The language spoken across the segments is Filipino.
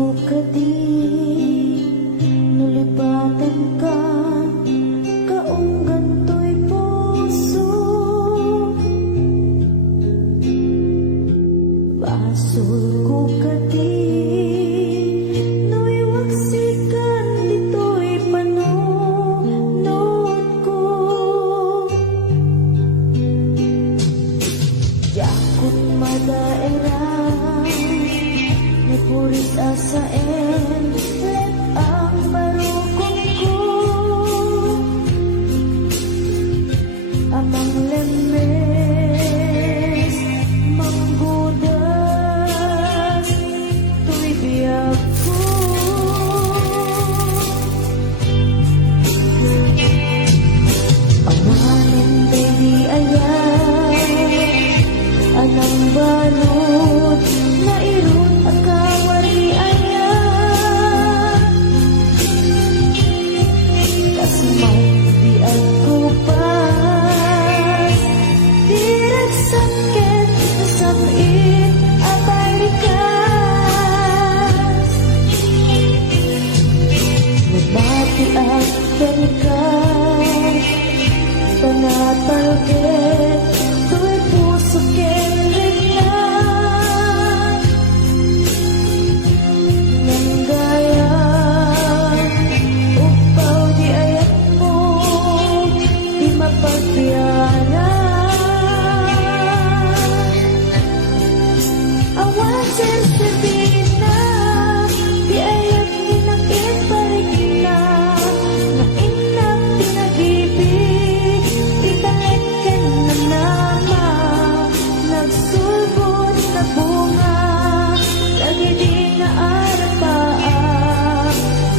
ko kadi nulipatan ka kaong ganto'y puso. Basol ko kadi nuiwaksikan dito'y panunod ko. Yakot madaera may puris asaen let ang barukong ko. Amang lemes manggudas tuy biyag ko. Awanin baby ayan anang balot na irun akawari ayan kasmay di ako pas direk sakit samin abay kas nabati at balikas panatalgit tu'y puso kelit na nang gaya upaw di ayat mo di mapagbiyanan. Awan sasabihin na di ayat ninakit parik na na inak pinag-ibig di taleken na nama nagsulbot na bunga lagi di na arapaan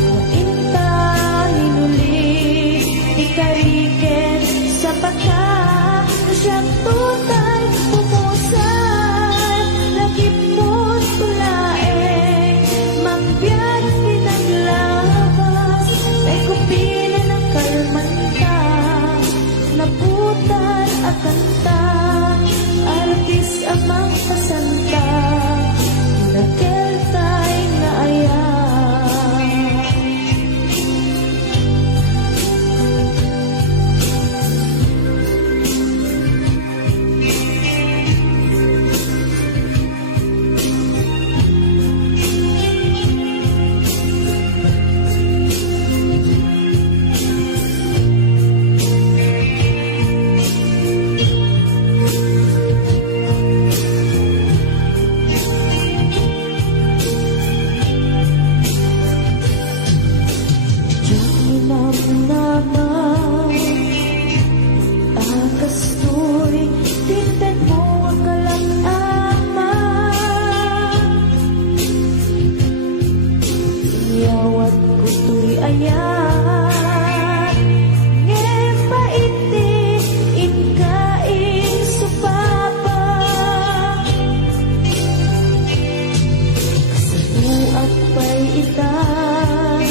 na inta hinulit di kariken sa pata na siyang tutay pumusan lagip mo't tulaeng magbiyak pinaglabas may kupila ng kalmanta naputan at kanta artis amang pasanta nakeltay na ayan. Akastoy, tinted mo ang kalak-ama. Iyawat ko to'y ayan. Ngepaiti, inkain supapa. Kasabuak pa'y itan,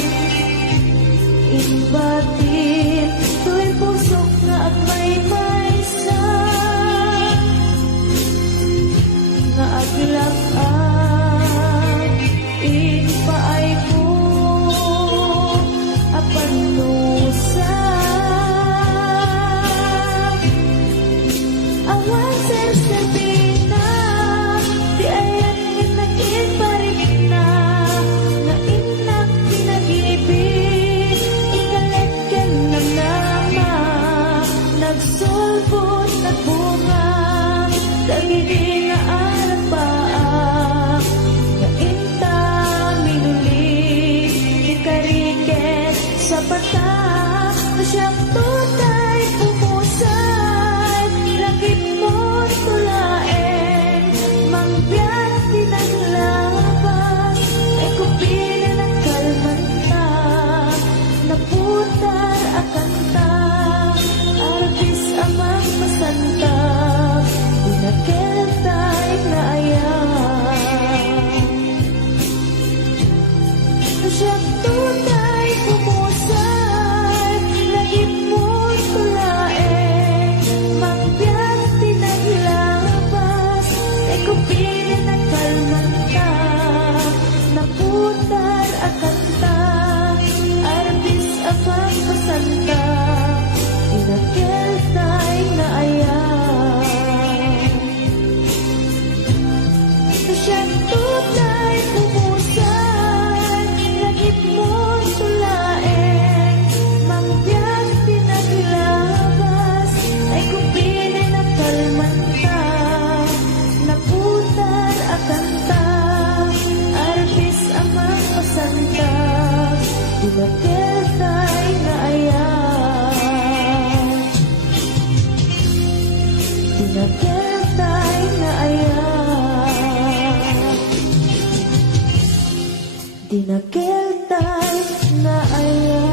inbatin, to'y pusok nga at may maysa nga aglakan inpaay ko apan nusa awan sersebina di ayan inakit parik na na inak pinag-ibig ikaleken ng nama nagsulbot na bunga dagiti nga arapaan nga inta minulit ikariket sa pata na siyang tutay pumusan lagip mo't tulaeng mangbiyak pinaglabas ay kupila ng kalmanta naputar at kanta artis amang masanta pinakeltay na ayan na siyang tutay pumusan lagip mo't tulaeng mangbiyak pinaglabas ay kupila ng kalmanta naput Dinaketay na ayan, dinaketay na ayan, dinaketay na ayan.